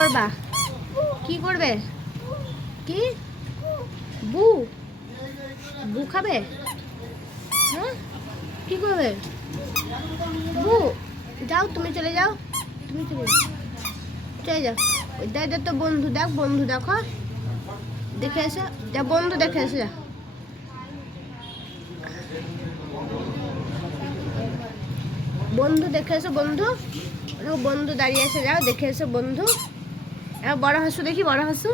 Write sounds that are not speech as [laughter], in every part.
করবা? কি করবে? কি? বু? বু খাবে? হ্যাঁ? কি করবে? বু, যাও, তুমি চলে যাও। তুমি চলে চলে যাও। ওই দাদা তো বন্ধু, দেখ বন্ধু, দেখো দেখে এসো যা, বন্ধু দেখে এসো যা। বন্ধু দেখে এসো বন্ধু। বন্ধু দাঁড়িয়ে এসে যাও, দেখে এসো বন্ধু। বড় হাসু দেখি, বড় হাসু।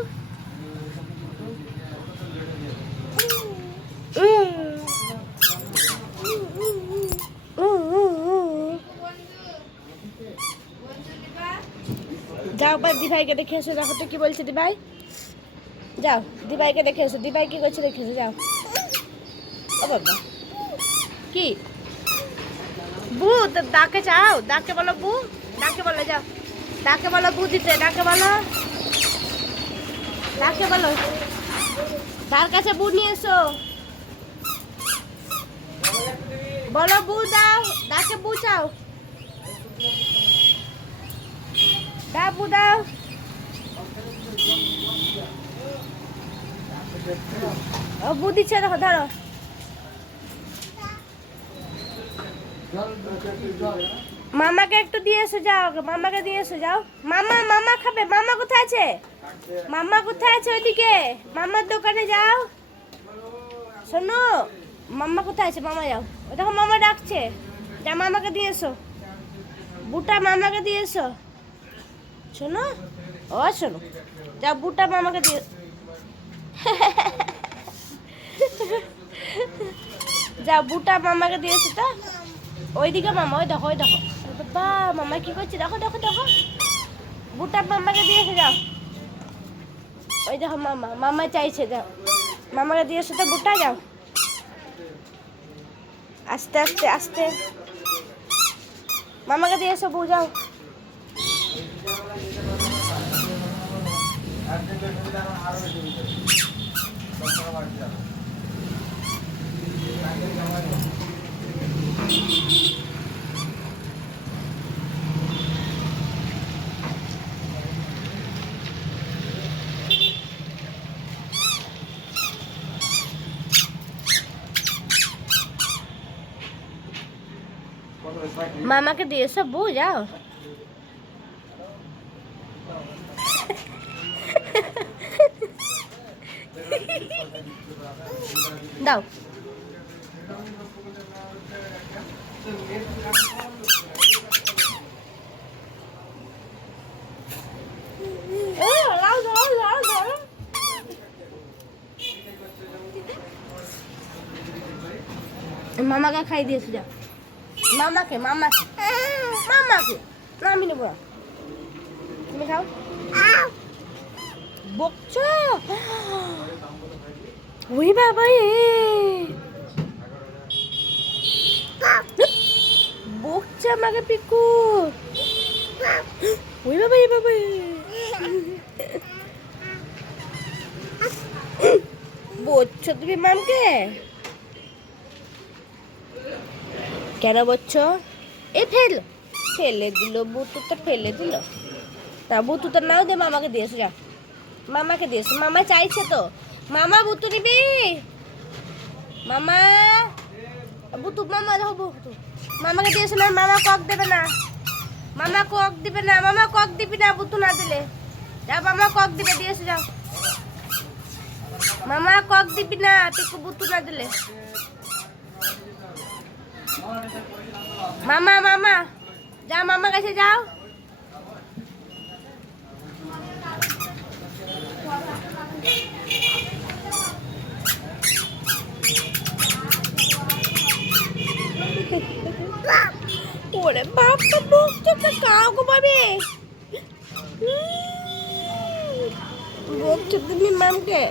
যাও বা দিভাইকে দেখে এসো, দেখো তো কি বলছে দিভাই। যাও, দিভাইকে দেখে এসো, দিভাই কি করছে দেখে এসো, যাও। ও বাবা। কি? বু ডাকে চাও, ডাকে বলো বু, ডাকে বলো, যাও। ডাকে বলো বু দিতে ডাকে বলো? ডাকে বলো? তার কাছে বু নিয়ে এসো? বলো বু দাও ডাকে বু চাও? দাও বু দাও? ও বু দিচ্ছে দেখো ধরো। মামাকে একটু দিয়ে এসো, যাও মামাকে দিয়ে এসো, যাও। মামা মামা খাবে, মামা কোথায় আছে? মামা কোথায় আছে ওইদিকে? মামার দোকানে যাও। শোনো, মামা কোথায় আছে? মামা যাও। দেখো মামা ডাকছে। যা, মামাকে দিয়ে এসো। বুটা, মামাকে দিয়ে এসো। শোনো? ও, শোনো। যা, বুটা, মামাকে দিয়ে [laughs] যা, বুটা, মামাকে দিয়ে এসো, তা। ওইদিকে মামা, ওই দেখো ওই দেখো। বাবা, মামা কি করছে? দেখো দেখো দেখো। বুটা মামাকে দিয়েছে যাও। ওই দেখো মামা মামা চাইছে যাও মামাকে দিয়েছে তো বুটা যাও। আস্তে আস্তে আস্তে। মামাকে দিয়েছ বউ যাও মামাকে দিয়েছ বউ যাও দাও। মামাকে খাই দিয়েছ যাও মামাকে মামাকে মামাকে না আমি নেব তুমি খাও। বকছো? ওই বাবা এ। বকছে আমাকে পিকু। ওই বাবা এ বাবা। বলছো তুমি মামকে? কেন বলছো এ ফেল, ফেলে দিল বুতুটা ফেলে দিল। তা বুতুটা নাও দে, মামাকে দিয়েছ যা। মামাকে দিয়েছ মামা চাইছে তো। মামা, বুতু নিবি? মামা, বুতু মামা বুতু। মামাকে দিয়েছ না, মামা কক দেবে না। মামা কক দিবে না, মামা কক দিবি না, বুতু না দিলে। যা, মামা কক দিবে দিয়েছ যাও মামা কক দিবি না তুই বুতু না দিলে। মামা মামা। যা মামা কাছে যাও। ওরে বাপটা মুখ চোখটা কাউ গো বাবে বকছো তুমি মামকে।